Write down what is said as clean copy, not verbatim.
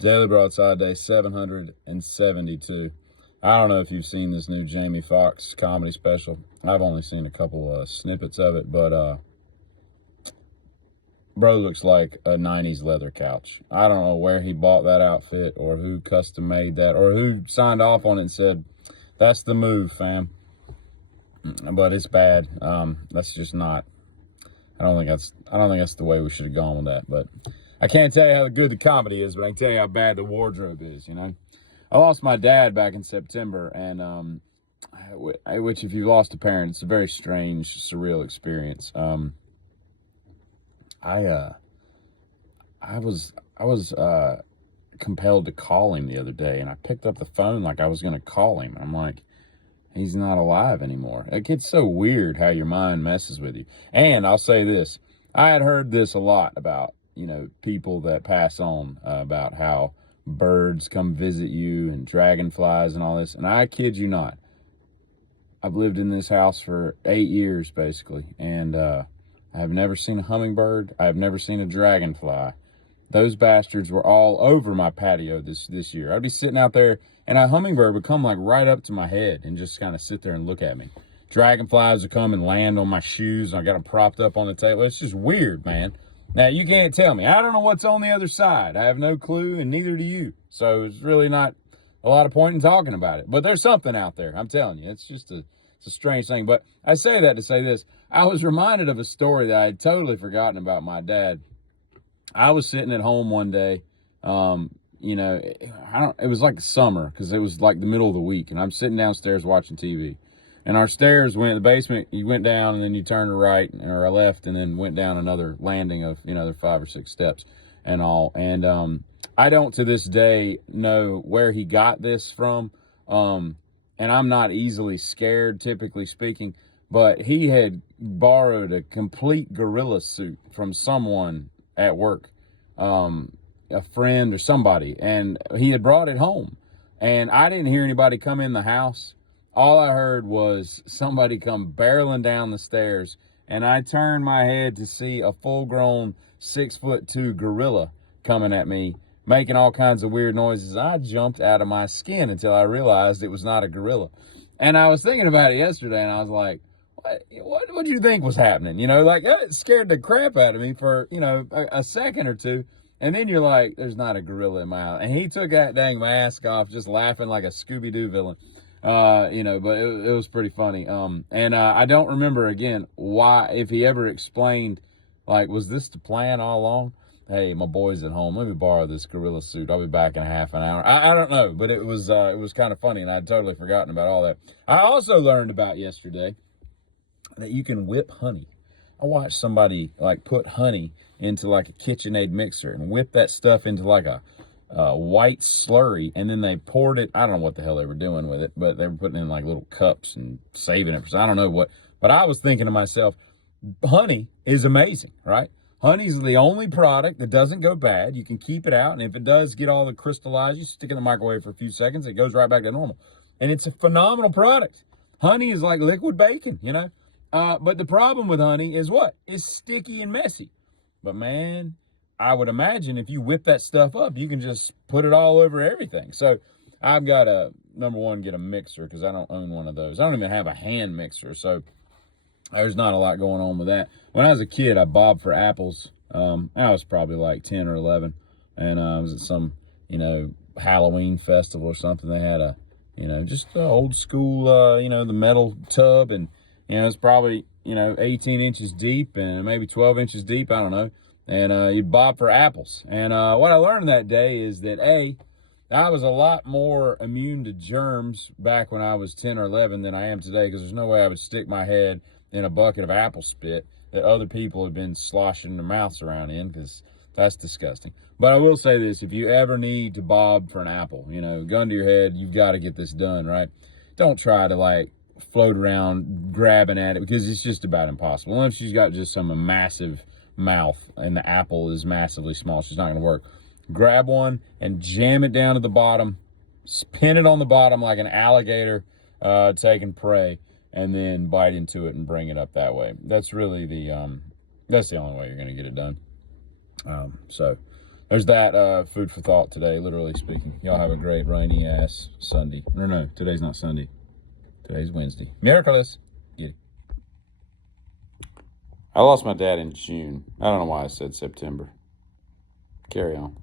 Daily Broadside Day 772. I don't know if you've seen this new Jamie Foxx comedy special. I've only seen a couple snippets of it, but bro looks like a 90s leather couch. I don't know where he bought that outfit or who custom made that or who signed off on it and said, that's the move, fam. But it's bad. That's just not. I don't think that's the way we should have gone with that. But I can't tell you how good the comedy is, but I can tell you how bad the wardrobe is. You know, I lost my dad back in September, and which if you've lost a parent, it's a very strange, surreal experience. I was compelled to call him the other day, and I picked up the phone like I was going to call him. I'm like, he's not alive anymore. It gets so weird how your mind messes with you. And I'll say this. I had heard this a lot about, people that pass on, about how birds come visit you and dragonflies and all this. And I kid you not. I've lived in this house for 8 years, basically. And I have never seen a hummingbird. I've never seen a dragonfly. Those bastards were all over my patio this year. I'd be sitting out there, and a hummingbird would come like right up to my head and just kind of sit there and look at me. Dragonflies would come and land on my shoes, and I got them propped up on the table. It's just weird, man. Now, you can't tell me. I don't know what's on the other side. I have no clue, and neither do you. So it's really not a lot of point in talking about it. But there's something out there, I'm telling you. It's just it's a strange thing. But I say that to say this. I was reminded of a story that I had totally forgotten about my dad. I was sitting at home one day, it was like summer because it was like the middle of the week, and I'm sitting downstairs watching TV. And our stairs the basement, you went down and then you turned to right or left and then went down another landing of, there 5 or 6 steps and all. And I don't to this day know where he got this from. And I'm not easily scared, typically speaking, but he had borrowed a complete gorilla suit from someone at work, a friend or somebody, and he had brought it home. And I didn't hear anybody come in the house. All I heard was somebody come barreling down the stairs, and I turned my head to see a full-grown 6'2" gorilla coming at me, making all kinds of weird noises. I jumped out of my skin until I realized it was not a gorilla. And I was thinking about it yesterday, and I was like, what do you think was happening? It scared the crap out of me for, a second or two. And then you're like, there's not a gorilla in my house. And he took that dang mask off, just laughing like a Scooby-Doo villain. But it was pretty funny. I don't remember again if he ever explained, like, was this the plan all along? Hey, my boy's at home. Let me borrow this gorilla suit. I'll be back in a half an hour. I don't know, but it was kind of funny, and I'd totally forgotten about all that. I also learned about yesterday that you can whip honey. I watched somebody like put honey into like a KitchenAid mixer and whip that stuff into like a white slurry, and then they poured it. I don't know what the hell they were doing with it, but they were putting it in like little cups and saving it for, I don't know what. But I was thinking to myself, honey is amazing, right? Honey's the only product that doesn't go bad. You can keep it out, and if it does get all the crystallized, you stick it in the microwave for a few seconds, it goes right back to normal. And it's a phenomenal product. Honey is like liquid bacon, But the problem with honey is what? It's sticky and messy. But man, I would imagine if you whip that stuff up, you can just put it all over everything. So I've got to, number one, get a mixer because I don't own one of those. I don't even have a hand mixer. So there's not a lot going on with that. When I was a kid, I bobbed for apples. I was probably like 10 or 11. And I was at some, Halloween festival or something. They had just an old school, the metal tub. And, it's probably, 18 inches deep and maybe 12 inches deep. I don't know. And you'd bob for apples. And what I learned that day is that, I was a lot more immune to germs back when I was 10 or 11 than I am today, because there's no way I would stick my head in a bucket of apple spit that other people have been sloshing their mouths around in, because that's disgusting. But I will say this, if you ever need to bob for an apple, gun to your head, you've got to get this done, right? Don't try to, float around grabbing at it, because it's just about impossible. Unless she's got just some massive mouth and the apple is massively small, she's not going to work. Grab one and jam it down to the bottom, pin it on the bottom like an alligator taking prey, and then bite into it and bring it up that way. That's really that's the only way you're going to get it done. So there's that food for thought today, literally speaking. Y'all have a great rainy ass Sunday. No, today's not Sunday. Today's Wednesday. Miraculous. Yeah. I lost my dad in June. I don't know why I said September. Carry on.